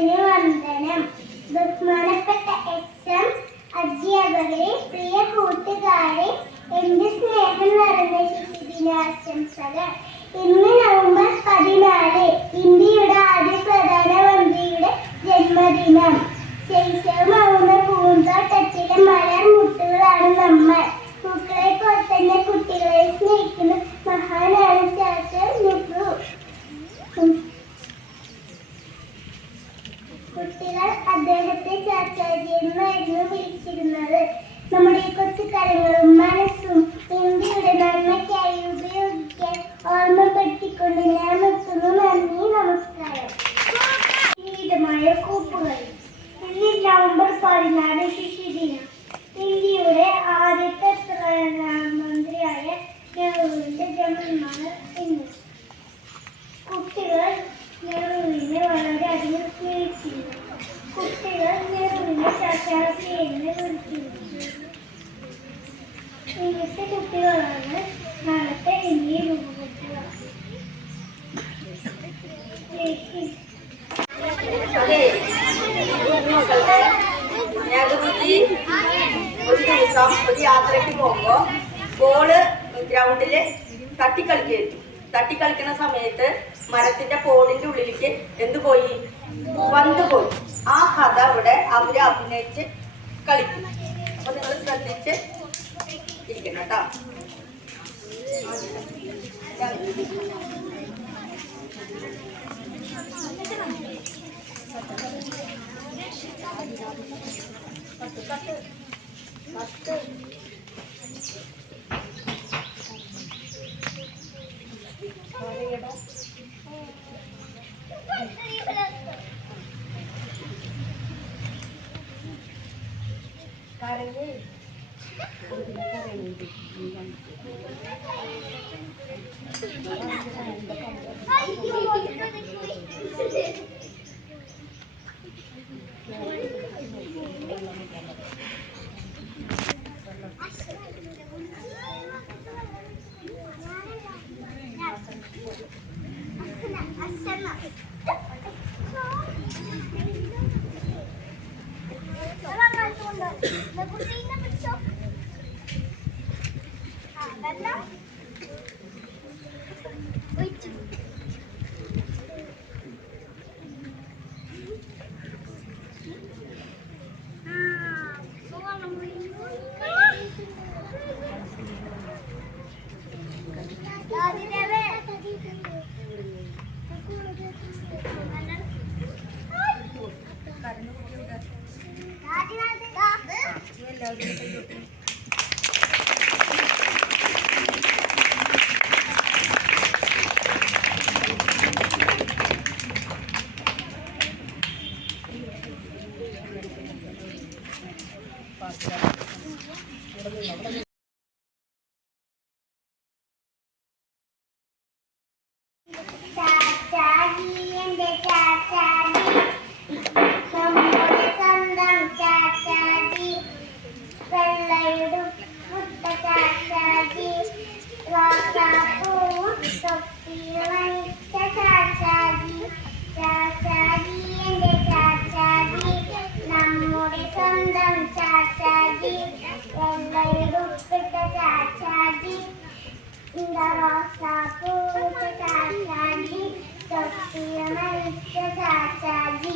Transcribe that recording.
ക്ലാസ്സിന് വന്ദനം. ബഹുമാനപ്പെട്ട എസ്.എം. അധ്യാപകരെ, പ്രിയ കൂട്ടുകാരെ, എന്റെ സ്നേഹം നിറഞ്ഞ ശിശുദിനാശംസകൾ. ഇന്ന് നവംബർ 14, ഇന്ത്യയുടെ ആദ്യ പ്രധാനമന്ത്രിയുടെ ജന്മദിനം. ശൈശവമാവുന്ന പൂന്തോട്ടത്തിലെ മലർ മുട്ടുകളാണ് നമ്മൾ. പൂക്കളെ പോലെ തന്നെ കുട്ടികളെ സ്നേഹിക്കുന്ന മഹാനാണ് ചാച്ചാ നെഹ്റു. കുട്ടികൾ അദ്ദേഹത്തെ ചാച്ചാജി എന്നായിരുന്നു വിളിച്ചിരുന്നത്. നമ്മുടെ കൊച്ചു കരങ്ങളും മനസ്സും ഇന്ത്യയുടെ നന്മയ്ക്കായി ഉപയോഗിക്കാൻ ഓർമ്മപ്പെടുത്തിക്കൊണ്ട് ഞാൻ നിർത്തുന്നു. നന്ദി, നമസ്കാരം. ഗീതമായ കൂപ്പുകൾ. ഇന്ന് നവംബർ 14 ശിശുദിനം. ഇന്ത്യയുടെ ആദ്യത്തെ പ്രധാനമന്ത്രിയായ നെഹ്റുവിന്റെ ജന്മദിനമാണ് ഇന്ന്. കുട്ടികൾ നെഹ്റുവിനെ വളരെയധികം സ്നേഹിച്ചിരുന്നു. കുട്ടികൾ നെഹ്റുവിനെ ചാച്ചാജി എന്ന് വിളിച്ചിരുന്നു. ഇന്നത്തെ കുട്ടികളാണ് നാളത്തെ ഇന്ത്യയെ രൂപപ്പെടുത്തുക. നെഹ്റുജി ഒരു ദിവസം ഒരു യാത്രയ്ക്ക് പോകുമ്പോ ബോള് ഗ്രൗണ്ടില് തട്ടിക്കളിക്കുന്ന സമയത്ത് മരത്തിന്റെ പോടിന്റെ ഉള്ളിലേക്ക് എന്തുപോയി? വന്നു പോയി. ആ കഥ ഇവിടെ അവര് അഭിനയിച്ച് കളിക്കും. അപ്പൊ നിങ്ങൾ ശ്രദ്ധിച്ച് ഇരിക്കണം കേട്ടോ. ചാച്ചാജി